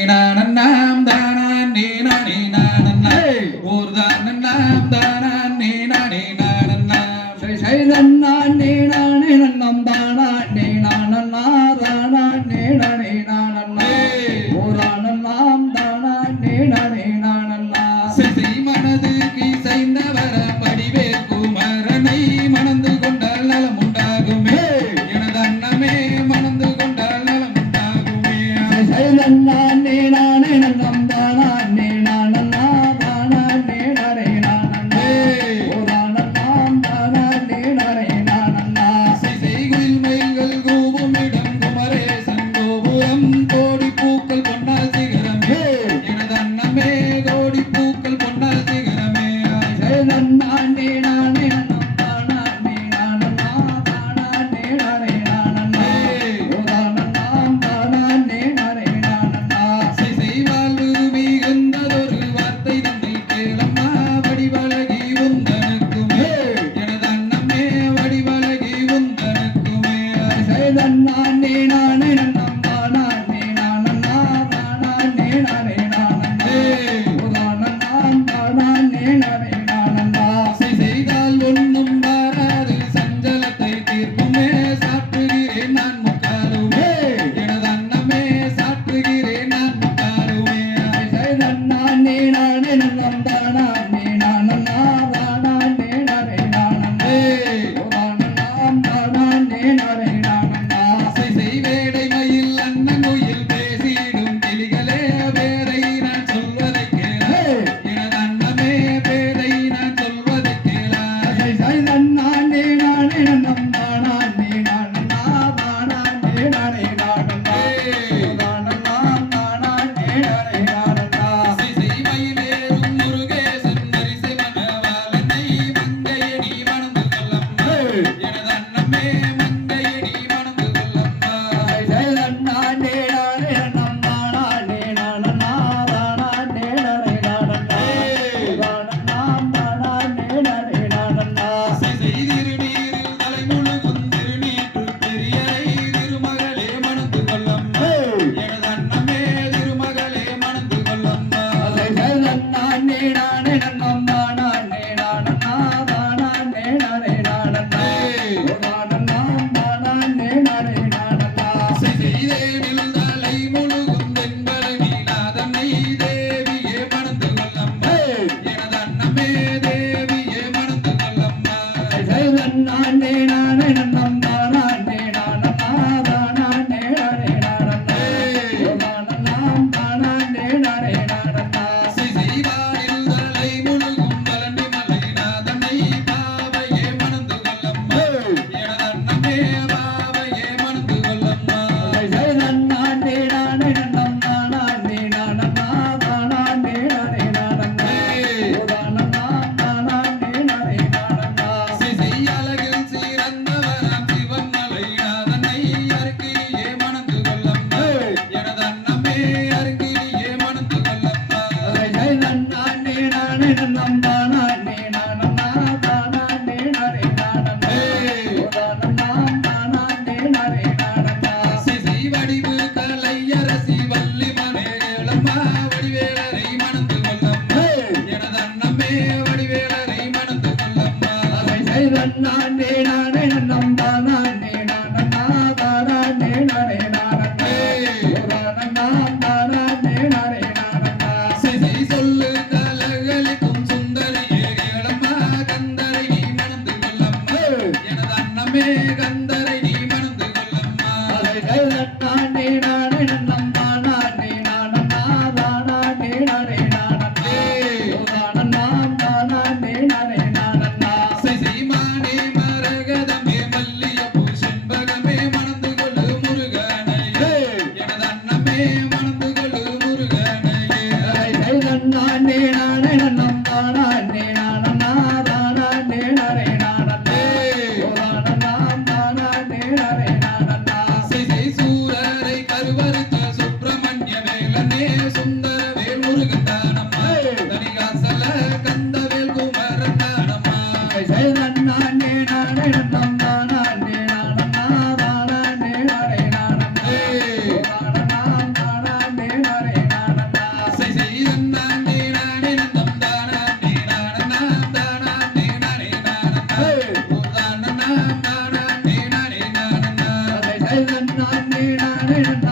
நானன்னாம் தானான் நீ நானே நானன்னா ஓர் தானன்னாம் தானான் நீ நானே நானன்னா சைதன்னான் நீ நானே நன்னம் தானான் நீ நானன்னா தானான் நீ நானே நானன்னா ஓரானன்னாம் தானான் நீ நானே நானன்னா சிசை மனதுக்கு இசைந்தவர படிவே குமரனை மணந்து கொண்டால் நலம் உண்டாகுமே எனது அன்னமே மணந்து கொண்டால் நலம் உண்டாகுமே சைதன்னான் நீ நானே நன்னம் தானான் நீ நானன்னா தானான் நீ நானே நானன்னா ஓரானன்னாம் தானான் நீ நானே நானன்னா சிசைகுயில் மயில்கள் கூவும் இடம் குமரேசன் கோபுரம் கோடி பூக்கள் பொன்னால் சிகரமே எனது அன்னமே கோடி பூக்கள் பொன்னால் சிகரமே சைதன்னான் நீ நானே நன்னம் தானான் நீ நானன்னா தானான் நீ நானே நானன்னா ஓரானன்னாம் தானான் நீ நானே நானன்னா சிசை வாழ்வு மிகுந்ததொரு வார்த்தை தந்தை கேளம்மா வடிவழகி உந்தனுக்குமே எனது அன்னமே வடிவழகி உந்தனுக்குமே சைதன்னான் நீ நானே நன்னம் தானான் நீ நானன்னா தானான் நீ நானே நானன்னா ஓரானன்னாம் தானான் நீ நானே நானன்னா செய்தால் ஒன்றும் வராது சஞ்சலத்தை தீர்க்குமே சாற்றுகிறேன் நான் முக்காலுமே எனது அன்னமே சாற்றுகிறேன் நான் முக்காலுமே சைதன்னான் நீ நானே நன்னம் தானான் நீ நானன்னா தானான் நீ நானே நானன்னா ஓரானன்னாம் தானான் நீ நானே நானன்னா செய்வேடை மயில் அண்ணன் உயில் பேசிடும் கிளிகளே பேரை நான் சொல்வதை கேள எனது அன்னமே பேரை நான் சொல்வதை கேள சைதன்னான் நீ நானே நன்னம் தானான் நீ நானன்னா தானான் நீ நானே நானன்னா ஓரானன்னாம் தானான் நீ நானே நானன்னா செய்மயிலேறும் முருகேசன் வரிசை மணவாளனை மங்கையடி மணந்து கொள்ளம்மா எனது அன்னமே மங்கையடி மணந்து கொள்ளம்மா சைதன்னான் நீ நானே நன்னம் தானான் நீ நானன்னா தானான் நீ நானே நானன்னா ஓரானன்னாம் தானான் நீ நானே நானன்னா செய்திருநீரில் தலைமுழுகும் திருநீற்று பெரியரை திருமகளே மணந்து கொள்ளம்மா எனது அன்னமே திருமகளே மணந்து கொள்ளம்மா சைதன்னான் நீ நானே நன்னம் தானான் நீ நானன்னா தானான் நீ நானே நானன்னா ஓரானன்னாம் தானான் நீ நானே நானன்னா செய்தேனில் தலை முழுகும் வெண்பலை நீலாதன்னை தேவியே மணந்து கொள்ளம்மா எனது அன்னமே தேவியே மணந்து கொள்ளம்மா சைதன்னான் நீ நானே நன்னம் தானான் நீ நானன்னா தானான் நீ நானே நானன்னா ஓரானன்னாம் தானான் நீ நானே நானன்னா செய்வாரில் தலை முழுகும் வலண்டி மலைநாதனை பாவையே மணந்து கொள்ளம்மா எனது அன்னமே பாவையே மணந்து கொள்ளம்மா சைதன்னான் நீ நானே நன்னம் தானான் நீ நானன்னா தானான் நீ நானே நானன்னா ஓரானன்னாம் தானான் நீ நானே நானன்னா சிசை அழகில் சிறந்தவராம் சிவன் மலைநாதனை அருகிரியே மணந்து கொள்ளம்மா எனது அன்னமே அருகிரியே மணந்து கொள்ளம்மா சைதன்னான் நீ நானே நன்னம் தானான் நீ நானன்னா தானான் நீ நானே நானன்னா ஓரானன்னாம் தானான் நீ நானே நானன்னா சிசை வடிவு கலையரசி வள்ளி மனேளம்மா வடிவேலரை மணந்து கொள்ளம்மா எனது அன்னமே வடிவேலரை மணந்து கொள்ளம்மா சைதன்னான் நீ நானே நன்னம் தானான் நீ நானன்னா தானான் நீ நானே நானன்னா ஓரானன்னாம் தானான் நீ நானே நானன்னா சிசை சொல்லு கலகலிக்கும் சுந்தரியே கேளம்மா கந்தரை நீ மணந்து கொள்ளம்மா எனது அன்னமே கந்தரை நீ மணந்து கொள்ளம்மா சைதன்னான் நீ நானே நன்னம் தானான் நீ நானன்னா தானான் நீ நானே நானன்னா ஓரானன்னாம் தானான் நீ நானே நானன்னா சிசைமானே மரகதமே மல்லிய பூ செண்பகமே மணந்து கொள்ளு முருகனையே எனது அன்னமே மணந்து கொள்ளு முருகனையே சைதன்னான் நீ நானே நன்னம் தானான் நீ நானன்னா தானான் நீ நானே நானன்னா ஓரானன்னாம் தானான் நீ நானே நானன்னா சிசை சூரரை கருவறுத்த சுப்பிரமணிய வேலனே சுந்தரவேல் முருகன் தானம்மா தனிகாசல கந்தவேல் குமரன் தானம்மா சைதன்னான் நீ நானே நன்னம் தானான் நீ நானன்னா தானான் நீ நானே நானன்னா ஓரானன்னாம் தானான் நீ நானே நானே